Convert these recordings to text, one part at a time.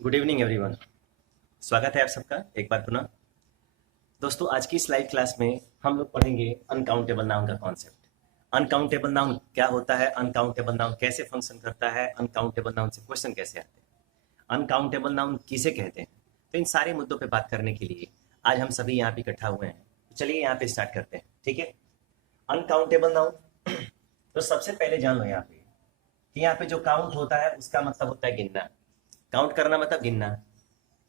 Good evening everyone. स्वागत है आप सबका एक बार पुनः। दोस्तों, आज की इस लाइव क्लास में हम लोग पढ़ेंगे अनकाउंटेबल नाउन का कॉन्सेप्ट। अनकाउंटेबल नाउन क्या होता है, अनकाउंटेबल नाउन कैसे फंक्शन करता है, अनकाउंटेबल नाउन से क्वेश्चन कैसे आते हैं, अनकाउंटेबल नाउन किसे कहते हैं। तो इन सारे मुद्दों पे बात करने के लिए आज हम सभी यहाँ पे इकट्ठा हुए हैं। तो चलिए यहाँ पे स्टार्ट करते हैं, ठीक है। अनकाउंटेबल नाउन तो सबसे पहले जान लो यहाँ पे कि यहाँ पे जो काउंट होता है उसका मतलब होता है गिनना। काउंट करना मतलब गिनना।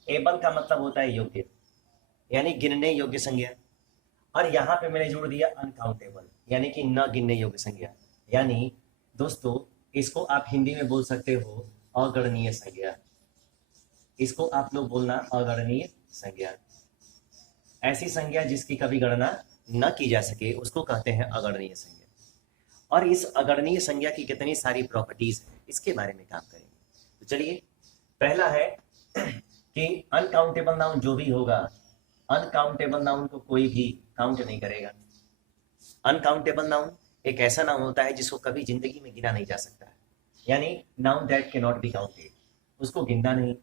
एबल का मतलब होता है योग्य, यानी गिनने योग्य संज्ञा। और यहाँ पे मैंने जोड़ दिया अनकाउंटेबल, यानी कि न गिनने योग्य संज्ञा। यानी दोस्तों, इसको आप हिंदी में बोल सकते हो अगणनीय संज्ञा। इसको आप लोग बोलना अगणनीय संज्ञा। ऐसी संज्ञा जिसकी कभी गणना न की जा सके उसको कहते हैं अगणनीय संज्ञा। और इस अगणनीय संज्ञा की कितनी सारी प्रॉपर्टीज है इसके बारे में काम करेंगे। तो चलिए, पहला है कि अनकाउंटेबल नाउन जो भी होगा, अनकाउंटेबल नाउन को कोई भी काउंट नहीं करेगा। अनकाउंटेबल नाउन एक ऐसा नाउन होता है जिसको कभी जिंदगी में गिना नहीं जा सकता है, यानी noun that can not be counted, उसको गिनना नहीं।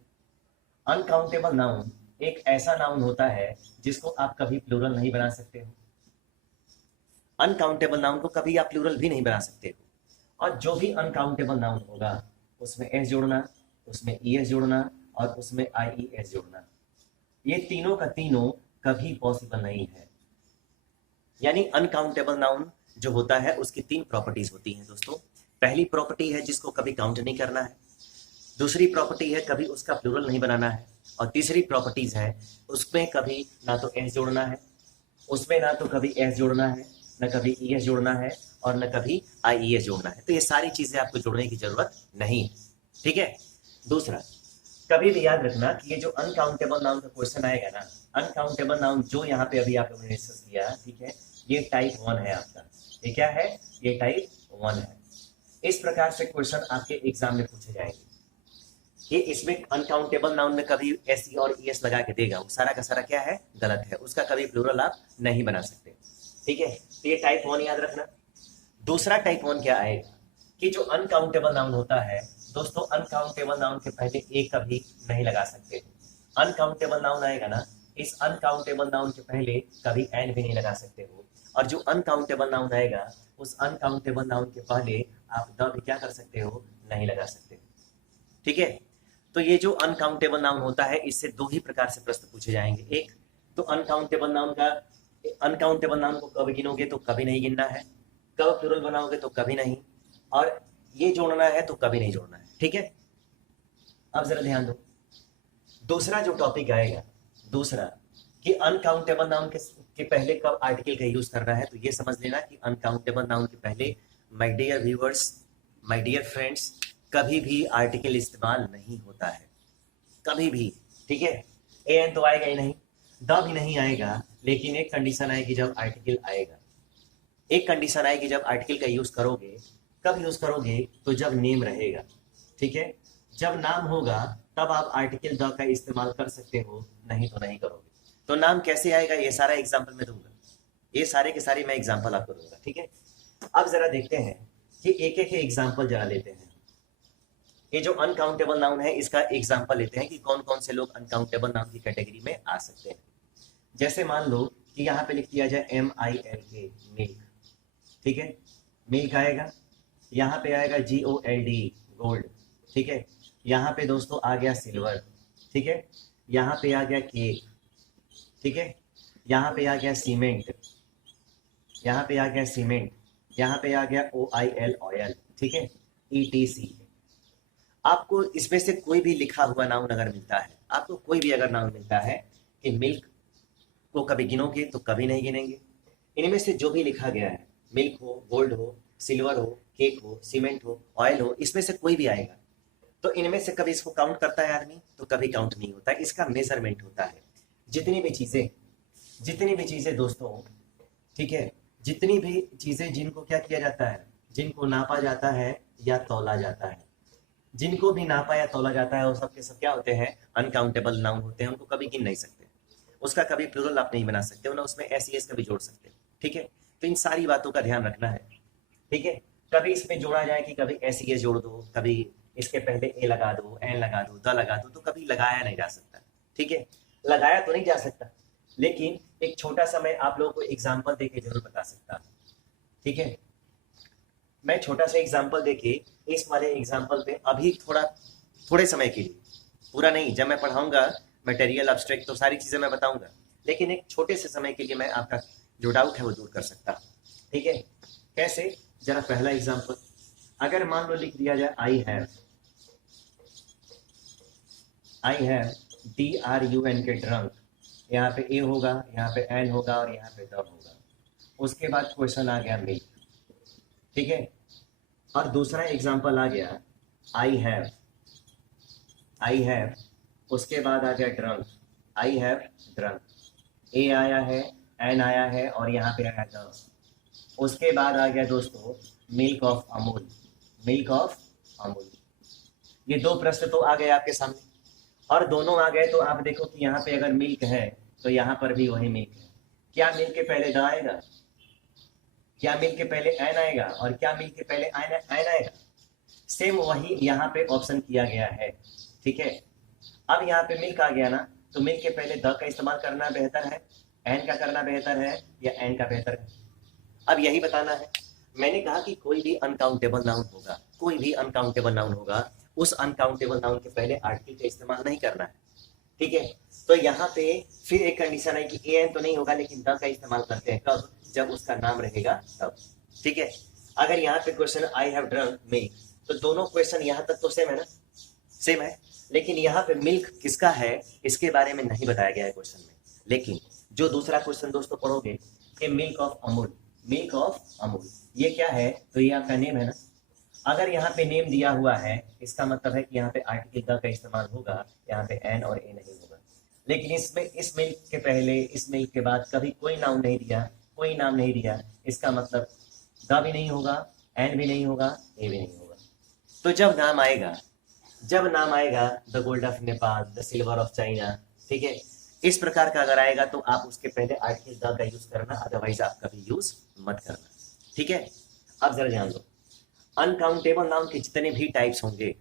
अनकाउंटेबल नाउन एक ऐसा नाउन होता है जिसको आप कभी प्लूरल नहीं बना सकते हो। अनकाउंटेबल नाउन को कभी आप प्लूरल भी नहीं बना सकते हो। और जो भी अनकाउंटेबल नाउन होगा उसमें एस जोड़ना, उसमें ई एस जोड़ना और उसमें आई ई एस जोड़ना, ये तीनों का तीनों कभी पॉसिबल नहीं है। यानी अनकाउंटेबल नाउन जो होता है उसकी तीन प्रॉपर्टीज होती हैं दोस्तों। पहली प्रॉपर्टी है जिसको कभी काउंट नहीं करना है, दूसरी प्रॉपर्टी है कभी उसका प्लूरल नहीं बनाना है, और तीसरी प्रॉपर्टीज है उसमें कभी ना तो एस जोड़ना है, उसमें ना तो कभी एस जोड़ना है, न कभी ई एस जोड़ना है और न कभी आई ई एस जोड़ना है। तो ये सारी चीजें आपको जोड़ने की जरूरत नहीं है, ठीक है। दूसरा, कभी भी याद रखना कि ये जो अनकाउंटेबल नाउन का क्वेश्चन आएगा ना, अनकाउंटेबल नाउन जो यहाँ पे अभी आप लोगों ने डिस्कस किया, ठीक है, ये टाइप 1 है आपका। ये क्या है? ये टाइप 1 है। इस प्रकार से क्वेश्चन आपके एग्जाम में पूछे जाएंगे कि इसमें अनकाउंटेबल नाउन में कभी एस ई और ई एस लगा के देगा, वो सारा का सारा क्या है? गलत है। उसका कभी प्लूरल आप नहीं बना सकते, ठीक है। तो ये टाइप 1 याद रखना। दूसरा टाइप 1 क्या आएगा कि जो अनकाउंटेबल नाउन होता है दोस्तों, अनकाउंटेबल नाउन के पहले एक कभी नहीं लगा सकते। अनकाउंटेबल नाउन आएगा ना, इस अनकाउंटेबल नाउन के पहले कभी एन भी नहीं लगा सकते हो। और जो अनकाउंटेबल नाउन आएगा उस अनकाउंटेबल नाउन के पहले आप द भी क्या कर सकते हो? नहीं लगा सकते हो, ठीक है। तो ये जो अनकाउंटेबल नाउन होता है इससे दो ही प्रकार से प्रश्न पूछे जाएंगे। एक तो अनकाउंटेबल नाउन का, अनकाउंटेबल नाउन को कब गिनोगे तो कभी नहीं गिनना है, कब प्लूरल बनाओगे तो कभी नहीं, और ये जोड़ना है तो कभी नहीं जोड़ना है, ठीक है। अब जरा ध्यान दो, दूसरा जो टॉपिक आएगा, दूसरा कि अनकाउंटेबल नाउन के पहले कब आर्टिकल का यूज करना है। तो ये समझ लेना कि अनकाउंटेबल नाउन के पहले, my dear viewers, my dear friends, कभी भी आर्टिकल इस्तेमाल नहीं होता है, कभी भी, ठीक है। ए एन तो आएगा ही नहीं, द भी नहीं आएगा, लेकिन एक कंडीशन आएगी जब आर्टिकल आएगा। एक कंडीशन आएगी जब आर्टिकल का यूज करोगे। कब यूज करोगे? तो जब नेम रहेगा, ठीक है। जब नाम होगा तब आप आर्टिकल द का इस्तेमाल कर सकते हो, नहीं तो नहीं करोगे। तो नाम कैसे आएगा ये सारा एग्जांपल मैं दूंगा, ये सारे के सारे मैं एग्जांपल आपको दूंगा, ठीक है। अब जरा देखते हैं कि एक एक एग्जांपल जरा लेते हैं। ये जो अनकाउंटेबल नाउन है इसका एग्जांपल लेते हैं कि कौन कौन से लोग अनकाउंटेबल नाउन की कैटेगरी में आ सकते हैं। जैसे मान लो कि यहाँ पे लिख दिया जाए MILK, मिल्क, ठीक है, मिल्क आएगा। यहाँ पे आएगा GOLD, गोल्ड, ठीक है। यहाँ पे दोस्तों आ गया सिल्वर, ठीक है। यहाँ पे आ गया केक, ठीक है। यहाँ पे आ गया सीमेंट, यहाँ पे आ गया सीमेंट, यहाँ पे आ गया OIL, ऑयल, ठीक है, ETC। आपको इसमें से कोई भी लिखा हुआ नाउन अगर मिलता है, आपको कोई भी अगर नाउन मिलता है कि मिल्क को कभी गिनोगे तो कभी नहीं गिनेंगे, इनमें से जो भी लिखा गया है, मिल्क हो, गोल्ड हो, सिल्वर हो, केक हो, सीमेंट हो, ऑयल हो, इसमें से कोई भी आएगा तो इनमें से कभी इसको काउंट करता है आदमी? तो कभी काउंट नहीं होता है। इसका मेजरमेंट होता है। जितनी भी चीजें दोस्तों, ठीक है, जितनी भी चीजें जिनको क्या किया जाता है, जिनको नापा जाता है या तौला जाता है, जिनको भी नापा या तौला जाता है वो सब के सब क्या होते हैं? अनकाउंटेबल नाउन होते हैं। उनको कभी गिन नहीं सकते, उसका कभी प्लूरल आप नहीं बना सकते, ना उसमें एस ई एस कभी जोड़ सकते, ठीक है। तो इन सारी बातों का ध्यान रखना है, ठीक है। कभी इसमें जोड़ा जाए कि कभी एस ई एस जोड़ दो, कभी इसके पहले ए लगा दो, एन लगा दो, द लगा दो, तो कभी लगाया नहीं जा सकता। ठीक है, लगाया तो नहीं जा सकता, लेकिन एक छोटा सा मैं आप लोगों को एग्जाम्पल देके जरूर बता सकता हूँ। ठीक है, मैं छोटा सा एग्जाम्पल देके इस वाले एग्जाम्पल पे अभी थोड़े समय के लिए, पूरा नहीं, जब मैं पढ़ाऊंगा मटेरियल एब्स्ट्रैक्ट तो सारी चीजें मैं बताऊंगा, लेकिन एक छोटे से समय के लिए मैं आपका जो डाउट है वो दूर कर सकता हूँ। ठीक है, कैसे, जरा पहला एग्जाम्पल, अगर मान लो लिख दिया जाए आई हैव DRUN के ड्रंक, यहाँ पे ए होगा, यहाँ पे एन होगा और यहाँ पे द होगा। उसके बाद क्वेश्चन आ गया मिल्क। ठीक है, और दूसरा एग्जाम्पल आ गया आई हैव, उसके बाद आ गया ड्रंक, आई हैव ड्रंक, ए आया है, एन आया है और यहाँ पे आया द। उसके बाद आ गया दोस्तों मिल्क ऑफ अमूल। ये दो प्रश्न तो आ गए आपके सामने, और दोनों आ गए तो आप देखो कि यहाँ पे अगर मिल्क है तो यहाँ पर भी वही मिल्क है। क्या मिल्क के पहले द आएगा, क्या मिल्क के पहले एन आएगा, और क्या मिल्क के पहले एन आएगा? सेम वही यहाँ पे ऑप्शन किया गया है। ठीक है, अब यहाँ पे मिल्क आ गया ना, तो मिल्क के पहले द का इस्तेमाल करना बेहतर है, एन का करना बेहतर है, या एन का बेहतर है? अब यही बताना है। मैंने कहा कि कोई भी अनकाउंटेबल नाउन होगा, उस अनकाउंटेबल नाउन के पहले आर्टिकल का इस्तेमाल नहीं करना है। ठीक है, तो यहाँ पे फिर एक कंडीशन है कि एन तो नहीं होगा, लेकिन द का इस्तेमाल करते हैं कब, जब उसका नाम रहेगा तब। ठीक है, अगर यहाँ पे question I have drunk milk, तो दोनों क्वेश्चन यहाँ तक तो सेम है ना, सेम है, लेकिन यहाँ पे मिल्क किसका है इसके बारे में नहीं बताया गया है क्वेश्चन में। लेकिन जो दूसरा क्वेश्चन दोस्तों पढ़ोगे कि मिल्क ऑफ अमूल, ये क्या है, तो ये आपका नेम है ना। अगर यहाँ पे नेम दिया हुआ है, इसका मतलब है कि यहाँ पे आर्टिकल द का इस्तेमाल होगा, यहाँ पे एन और ए नहीं होगा। लेकिन इसमें इस मिल्क के पहले, इस मिल्क के बाद कभी कोई नाम नहीं दिया, इसका मतलब द भी नहीं होगा, एन भी नहीं होगा, ए भी नहीं होगा। तो जब नाम आएगा the gold of Nepal, the silver of China, ठीक है, इस प्रकार का अगर आएगा तो आप उसके पहले आर्टिकल द का यूज करना, अदरवाइज आप कभी यूज मत करना। ठीक है, अब जरा जान लो, अनकाउंटेबल नाउन के जितने भी टाइप्स होंगे,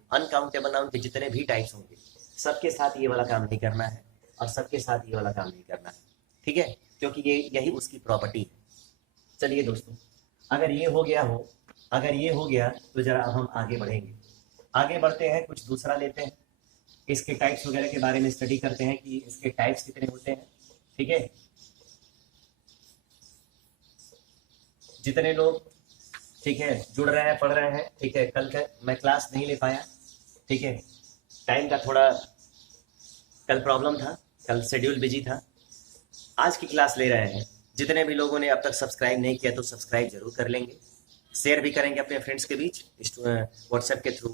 सबके साथ ये वाला काम नहीं करना है और सबके साथ ये वाला काम नहीं करना है। ठीक है, क्योंकि ये यही उसकी प्रॉपर्टी है। चलिए दोस्तों, अगर ये हो गया तो जरा अब हम आगे बढ़ते हैं, कुछ दूसरा लेते हैं, इसके टाइप्स वगैरह के बारे में स्टडी करते हैं कि इसके टाइप्स कितने होते हैं। ठीक है, जितने लोग ठीक है जुड़ रहे हैं, पढ़ रहे हैं, ठीक है, कल का मैं क्लास नहीं ले पाया, ठीक है, टाइम का थोड़ा कल प्रॉब्लम था, कल शेड्यूल बिजी था। आज की क्लास ले रहे हैं। जितने भी लोगों ने अब तक सब्सक्राइब नहीं किया तो सब्सक्राइब जरूर कर लेंगे, शेयर भी करेंगे अपने फ्रेंड्स के बीच, व्हाट्सएप के थ्रू,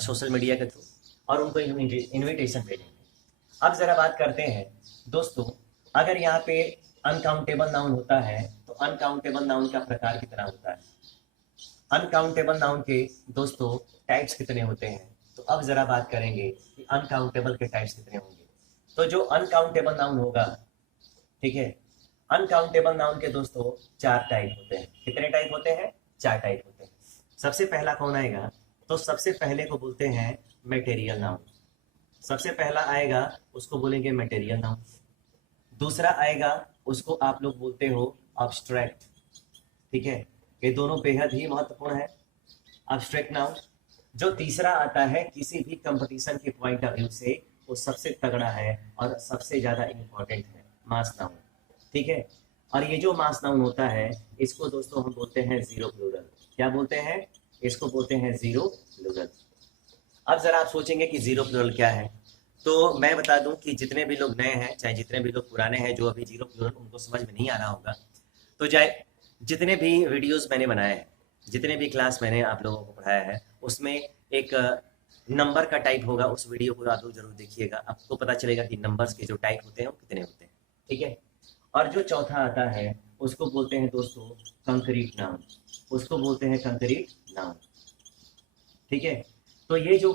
सोशल मीडिया के थ्रू, और उनको इन्विटेशन भेजेंगे। अब जरा बात करते हैं दोस्तों, अगर यहाँ पे अनकाउंटेबल नाउन होता है तो अनकाउंटेबल नाउन का प्रकार कितना होता है, अनकाउंटेबल नाउन के दोस्तों टाइप्स कितने होते हैं। तो अब जरा बात करेंगे कि अनकाउंटेबल के टाइप्स कितने होंगे। तो जो अनकाउंटेबल नाउन होगा, ठीक है, अनकाउंटेबल नाउन के दोस्तों 4 टाइप होते हैं। कितने टाइप होते हैं? 4 टाइप होते हैं। सबसे पहला कौन आएगा, तो सबसे पहले को बोलते हैं मटेरियल नाउन। सबसे पहला आएगा उसको बोलेंगे मटेरियल नाउन। दूसरा आएगा उसको आप लोग बोलते हो अब्स्ट्रैक्ट। ठीक है, ये दोनों बेहद ही महत्वपूर्ण है, अब्स्ट्रैक्ट नाउन। जो तीसरा आता है किसी भी कंपटीशन के पॉइंट ऑफ व्यू से वो सबसे तगड़ा है और सबसे ज्यादा इंपॉर्टेंट है, मास नाउन। ठीक है, और ये जो मास नाउन होता है इसको दोस्तों हम बोलते हैं जीरो प्लूरल। क्या बोलते हैं? इसको बोलते हैं जीरो प्लूरल। अब जरा आप सोचेंगे कि जीरो प्लूरल क्या है, तो मैं बता दूं कि जितने भी लोग नए हैं, चाहे जितने भी लोग पुराने हैं, जो अभी जीरो प्लूरल उनको समझ में नहीं आ रहा होगा, तो चाहे जितने भी वीडियोस मैंने बनाए हैं, जितने भी क्लास मैंने आप लोगों को पढ़ाया है, उसमें एक नंबर का टाइप होगा। उस वीडियो को आप लोग जरूर देखिएगा, आपको पता चलेगा कि नंबर्स के जो टाइप होते हैं वो कितने होते हैं। ठीक है, और जो चौथा आता है उसको बोलते हैं दोस्तों कंक्रीट नाउन। उसको बोलते हैं कंक्रीट नाउन। ठीक है, तो ये जो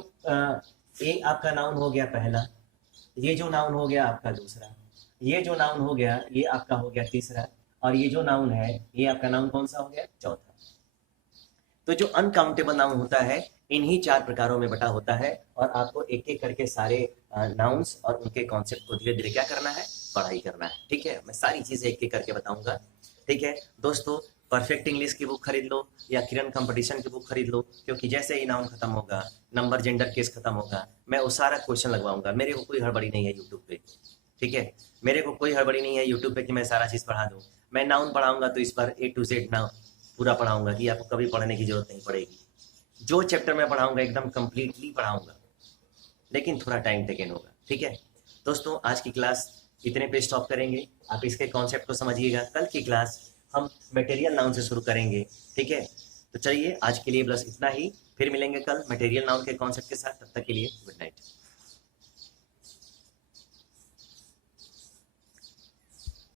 ए आपका नाउन हो गया पहला, ये जो नाउन हो गया आपका दूसरा, ये जो नाउन हो गया ये आपका हो गया तीसरा, और ये जो नाउन है ये आपका नाउन कौन सा हो गया? चौथा। तो जो अनकाउंटेबल नाउन होता है इन्हीं 4 प्रकारों में बटा होता है, और आपको एक एक करके सारे नाउन्स और उनके कॉन्सेप्ट को धीरे धीरे क्या करना है, पढ़ाई करना है। ठीक है, मैं सारी चीजें एक एक करके बताऊंगा। ठीक है दोस्तों, परफेक्ट इंग्लिश की बुक खरीद लो या किरण कंपटीशन की बुक खरीद लो, क्योंकि जैसे ही नाउन खत्म होगा, नंबर जेंडर केस खत्म होगा, मैं वो सारा क्वेश्चन लगवाऊंगा। मेरे को कोई हड़बड़ी नहीं है यूट्यूब पे। ठीक है, मेरे को कोई हड़बड़ी नहीं है यूट्यूब पे कि मैं सारा चीज पढ़ा दूं। मैं नाउन पढ़ाऊंगा तो इस पर A to Z ना पूरा पढ़ाऊंगा कि आपको कभी पढ़ने की जरूरत नहीं पड़ेगी। जो चैप्टर मैं पढ़ाऊंगा एकदम कंप्लीटली पढ़ाऊंगा, लेकिन थोड़ा टाइम टेकन होगा। ठीक है दोस्तों, आज की क्लास इतने पे स्टॉप करेंगे। आप इसके कॉन्सेप्ट को समझिएगा। कल की क्लास हम मटेरियल नाउन से शुरू करेंगे। ठीक है, तो चलिए आज के लिए बस इतना ही। फिर मिलेंगे कल मटेरियल नाउन के कॉन्सेप्ट के साथ। तब तक के लिए गुड नाइट।